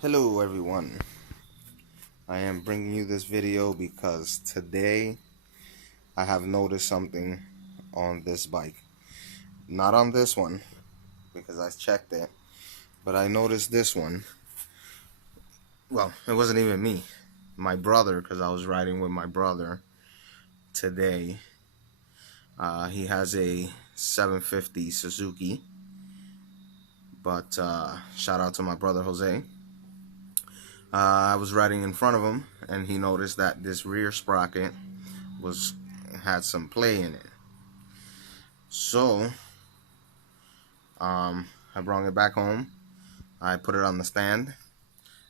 Hello everyone, I am bringing you this video because today I have noticed something on this bike. Not on this one because I checked it, but I noticed this one. Well, it wasn't even me, my brother, because I was riding with my brother today. He has a 750 Suzuki, but shout out to my brother Jose. I was riding in front of him and he noticed that this rear sprocket had some play in it. So I brought it back home. I put it on the stand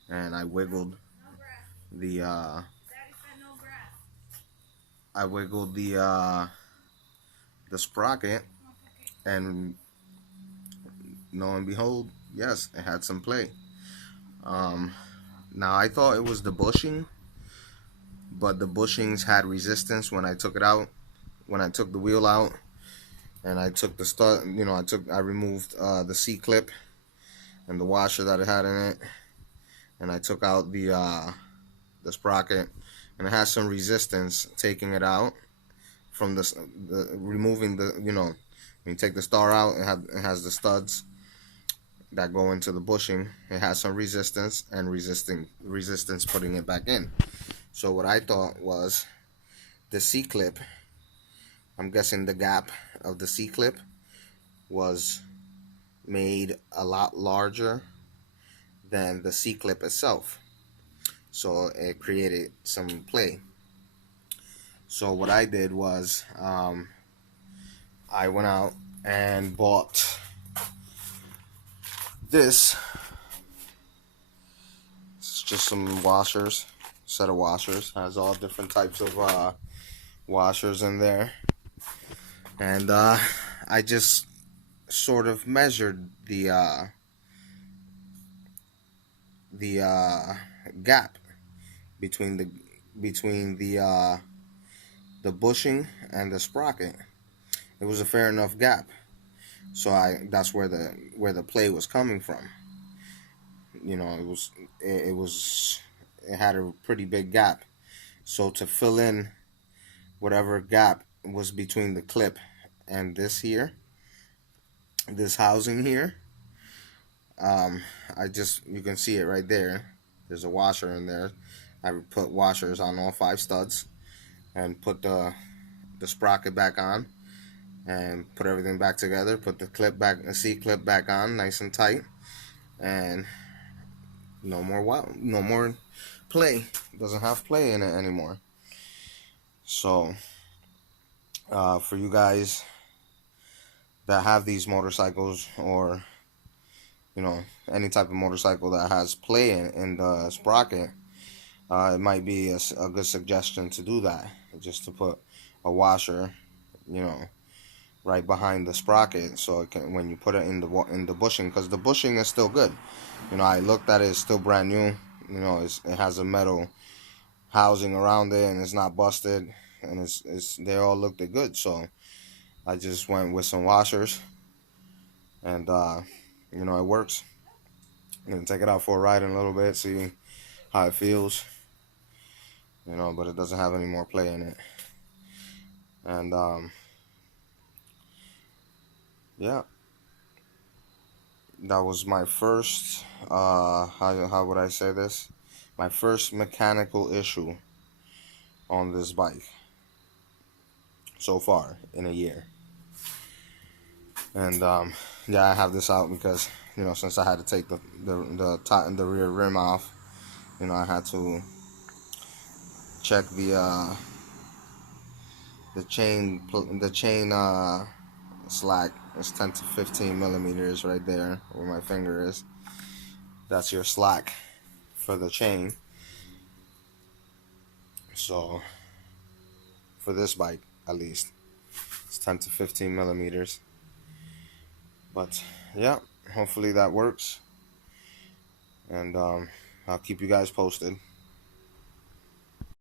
and I wiggled the the sprocket, and lo and behold, yes, it had some play. Now I thought it was the bushing, but the bushings had resistance when I took it out. When I took the wheel out and I took the stud, I removed the C-clip and the washer that it had in it, and I took out the sprocket, and it has some resistance taking it out from removing the, when you take the star out, it has the studs that go into the bushing. It has some resistance and resistance putting it back in. So what I thought was the C-clip, I'm guessing the gap of the C-clip was made a lot larger than the C-clip itself, so it created some play. So what I did was I went out and bought this. It's just some washers, set of washers. Has all different types of washers in there, and I just sort of measured the gap between the bushing and the sprocket. It was a fair enough gap, so that's where the play was coming from. It had a pretty big gap. So to fill in whatever gap was between the clip and this housing here, you can see it right there. There's a washer in there. I would put washers on all 5 studs and put the sprocket back on and put everything back together. Put the C-clip back on nice and tight, and no more play. It doesn't have play in it anymore. So for you guys that have these motorcycles, or any type of motorcycle that has play in the sprocket, it might be a good suggestion to do that, just to put a washer right behind the sprocket, so it can, when you put it in the bushing, because the bushing is still good. I looked at it, it's still brand new. It has a metal housing around it and it's not busted, and they all looked good. So I just went with some washers, and it works. I'm gonna take it out for a ride in a little bit, see how it feels. But it doesn't have any more play in it. And yeah, that was my first how would I say this, my first mechanical issue on this bike so far in a year. And yeah, I have this out because since I had to take the rear rim off, I had to check the chain slack. It's 10 to 15 millimeters right there where my finger is. That's your slack for the chain. So for this bike, at least, it's 10 to 15 millimeters. But yeah, hopefully that works, and I'll keep you guys posted.